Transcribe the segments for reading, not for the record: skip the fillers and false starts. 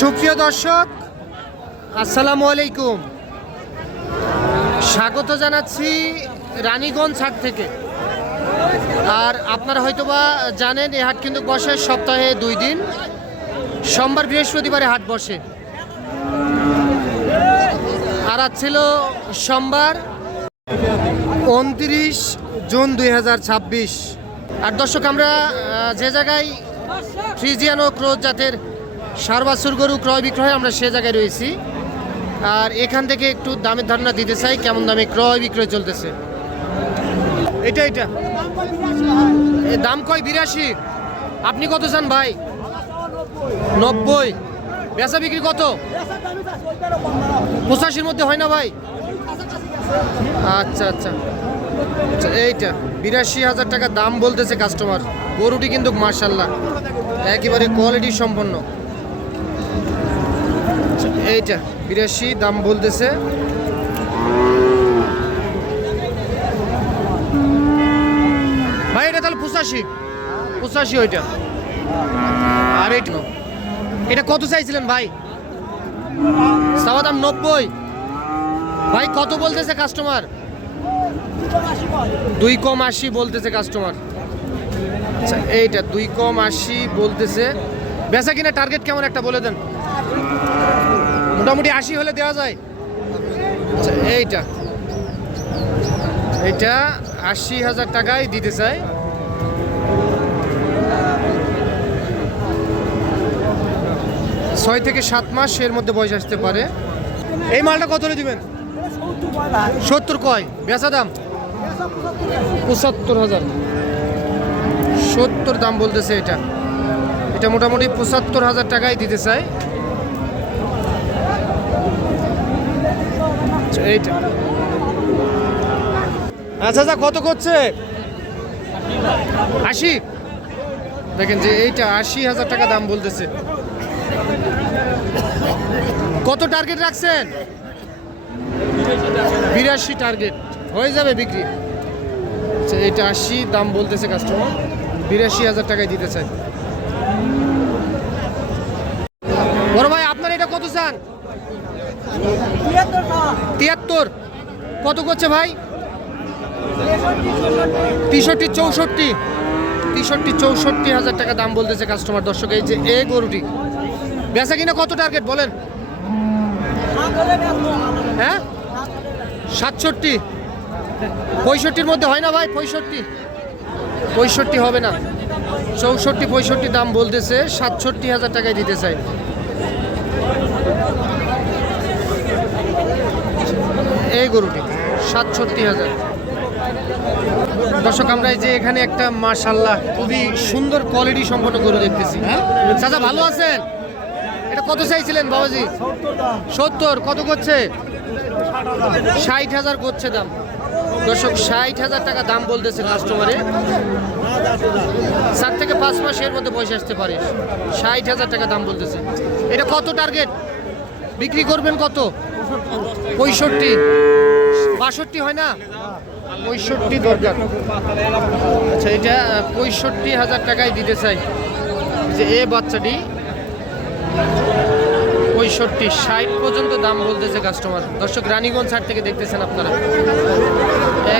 সুপ্রিয় দর্শক, আসসালামু আলাইকুম। স্বাগত জানাচ্ছি রানীগঞ্জ হাট থেকে। আর আপনারা হয়তোবা জানেন এই হাট কিন্তু বসে সপ্তাহে 2 দিন, সোমবার বৃহস্পতিবারে হাট বসে। আর আজ ছিল সোমবার 29 জুন 2026। আর দর্শক, আমরা যে জায়গায় ফ্রিজিয়ান ও ক্রোজ জাতের ষাঁড় বাছুর গরু ক্রয় বিক্রয় আমরা সে জায়গায় রয়েছি। আর এখান থেকে একটু দামের ধারণা দিতে চাই, কেমন দামে ক্রয় বিক্রয় চলতেছে। এটা দাম কয় 82। আপনি কত চান ভাই? 90। বেচা বিক্রি কত? 85-র মধ্যে হয় না ভাই? আচ্ছা আচ্ছা, এইটা 82,000 টাকা দাম বলতেছে কাস্টমার। গরুটি কিন্তু মাশাআল্লাহ একেবারে কোয়ালিটি সম্পন্ন। এইটা 82 দাম বলতেছে। ভাই এটা তাহলে 85 ওইটা। আর এটা কত চাইছিলেন ভাই? চাওয়া দাম 90। ভাই কত বলতেছে কাস্টমার? 2 কম 80 বলতেছে কাস্টমার। আচ্ছা, এইটা 2 কম 80 বলতেছে। বেচা কিনা টার্গেট কেমন একটা বলে দেন। মোটামুটি 80 হলে দেওয়া যায়। আচ্ছা, এইটা 80,000 টাকায় দিতে চাই। ছয় থেকে 7 মাস এর মধ্যে বয়স আসতে পারে। এই মালটা কত করে দিবেন? 70 কয়? বেচা দাম 75,000। 70 দাম বলতেছে। এটা মোটামুটি 75,000 টাকায় দিতে চাই। এইটা আচ্ছা আচ্ছা, কত করছে? 80। দেখেন যে এইটা 80,000 টাকা দাম বলতেছে। কত টার্গেট রাখছেন? 82 টার্গেট হয়ে যাবে বিক্রি। আচ্ছা, এটা 80 দাম বলতেছে কাস্টমার। 82,000 টাকায় দিতে চাই। বড় ভাই আপনার এটা কত চান? 73। কত করছে ভাই? 63-64,000 টাকা দাম বলতেছে কাস্টমার। দর্শক, এই যে এই গরুটি বেচা কিনা কত টার্গেট বলেন? হ্যাঁ 67। 65-র মধ্যে হয় না ভাই? 65 হবে না। 64-65 দাম বলতেছে। 67,000 টাকায় দিতে চাই। এই গরুটি 67,000। দর্শক, আমরা এই যে এখানে একটা মাশাআল্লাহ খুবই সুন্দর কোয়ালিটি সম্পন্ন গরু দেখতেছি। চাচা ভালো আছেন? এটা কত চাইছিলেন বাবাজি? 70। কত করছে? 60,000 করছে দাম। দর্শক, 60,000 টাকা দাম বলতেছে কাস্টমারে। 7 থেকে 5 মাস এর মধ্যে পয়সা আসতে পারে। 60,000 টাকা দাম বলতেছে। এটা কত টার্গেট বিক্রি করবেন? কত? 65। 62 হয় না? 65 দরকার। আচ্ছা, এটা 65,000 টাকায় দিতে চাই। যে এ বাচ্চাটি 65, 60 পর্যন্ত দাম বলতেছে কাস্টমার। দর্শক, রানীগঞ্জ হাট থেকে দেখতেছেন আপনারা।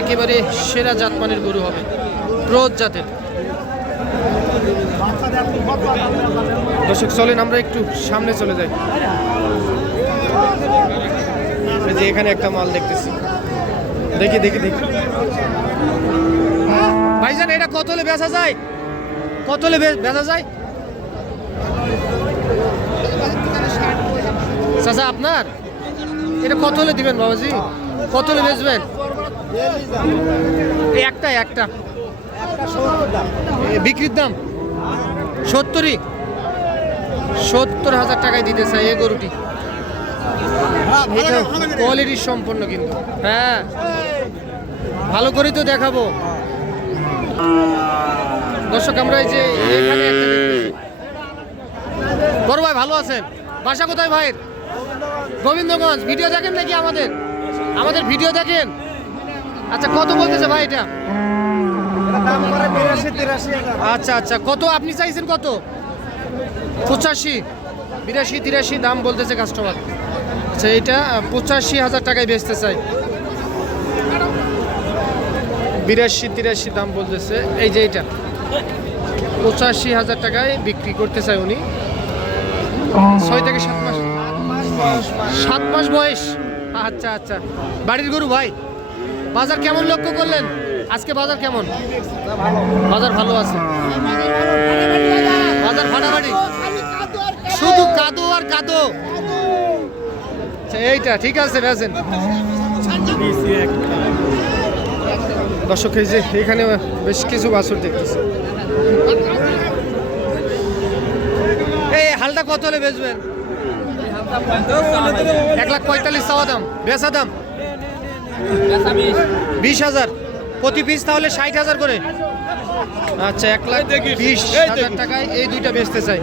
একেবারে সেরা জাতমানের গরু হবে, ক্রোজ জাতের। দর্শক, চলেন আমরা একটু সামনে চলে যাই। যে এখানে একটা মাল দেখতেছি, দেখি ভাইজান এটা কত হলে বেচা যায়? কত হলে বেচা যায়? চাচা আপনার এটা কত হলে দিবেন বাবাজি? কত হলে বেচবেন? একটা বিক্রির দাম 70। 70,000 টাকায় দিতে চাই এই গরুটি। এটা কোয়ালিটি সম্পন্ন কিন্তু। হ্যাঁ, ভালো করে তো দেখাবো। দর্শক, আমরা এই যে এখানে একটা দেখতেছি। বড় ভাই ভালো আছেন? বাসা কোথায় ভাইয়ের? গোবিন্দগঞ্জ। ভিডিও দেখেন নাকি আমাদের ভিডিও দেখেন? আচ্ছা, কত বলতেছে ভাই এটা? আচ্ছা আচ্ছা, কত আপনি চাইছেন? কত? 85। 82-83 দাম বলতেছে কাস্টমার। আচ্ছা এইটা 85,000 টাকায় বেচতে চাই। 82-83 দাম বলতেছে। এই যে এইটা 85,000 টাকায় বিক্রি করতে চাই উনি। 6 থেকে 7 মাস, 7 মাস বয়স। আচ্ছা আচ্ছা, বাড়ির গরু ভাই। বাজার কেমন লক্ষ্য করলেন আজকে? বাজার কেমন? বাজার ভালো আছে। বাজার ফাটাফাটি, শুধু কাদো আর কাদো। আচ্ছা এইটা ঠিক আছে বেচেন। দর্শক এই যে এখানে বেশ কিছু বাছুর দেখতেছি। এই হালটা কত হলে বেচবেন? 1,45,000 চাওয়া দাম, বেচা দাম 20,000 প্রতি পিস, তাহলে 60,000 করে। আচ্ছা 1,20,000 টাকায় এই দুইটা বেচতে চাই,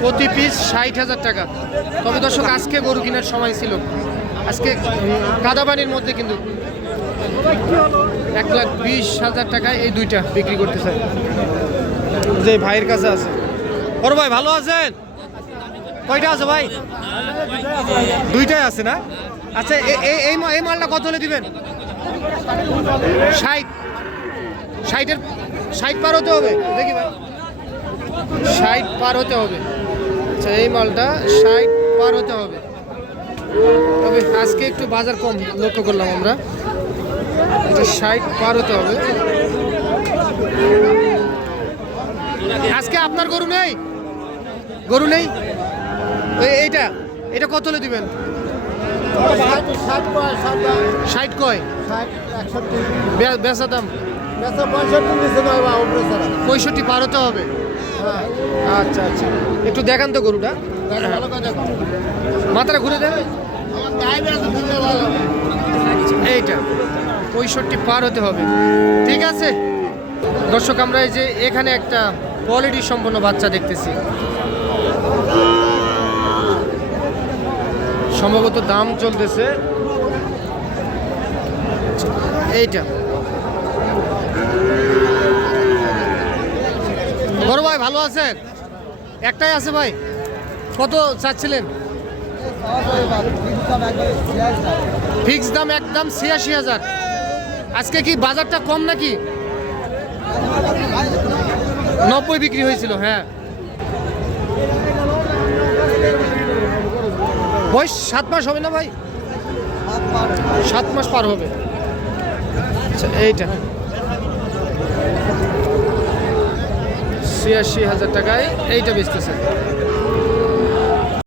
প্রতি পিস 60,000 টাকা। তবে দর্শক আজকে গরু কেনার সময় ছিল, আজকে কাদাবানির মধ্যে, কিন্তু 1,20,000 টাকায় এই দুইটা বিক্রি করতে চাই। যে ভাইয়ের কাছে আছে। বড় ভাই ভালো আছেন? কয়টা আছে ভাই? দুইটাই আছে না? আচ্ছা এই মালটা কত হলে দিবেন? 60 পার হতে হবে, দেখি ভাই 60 পার হতে হবে। আচ্ছা এই মালটা 60 পার হতে হবে। তবে আজকে একটু বাজার কম লক্ষ্য করলাম আমরা। এটা 60 পার হতে হবে। আজকে আপনার গরু নেই? গরু নেই? এটা কত হলে দিবেন? 60 কয়? বেচা দাম 65 পার হতে হবে। আচ্ছা আচ্ছা, একটু দেখান তো গরুটা, মাথাটা ঘুরে দেন। এইটা 65 পার হতে হবে। ঠিক আছে দর্শক, আমরা এই যে এখানে একটা কোয়ালিটি সম্পন্ন বাচ্চা দেখতেছি, সম্ভবত দাম চলতেছে এইটা। বড় ভাই ভালো আছে? একটাই আছে ভাই, কত চাচ্ছিলেন? ফিক্স দাম একদম 86,000। আজকে কি বাজারটা কম নাকি? 90 বিক্রি হয়েছিল। হ্যাঁ, বয়স 7 মাস হবে না ভাই? 7 মাস পার হবে। আচ্ছা এইটা 86,000 টাকায় এইটা বেচতেছে।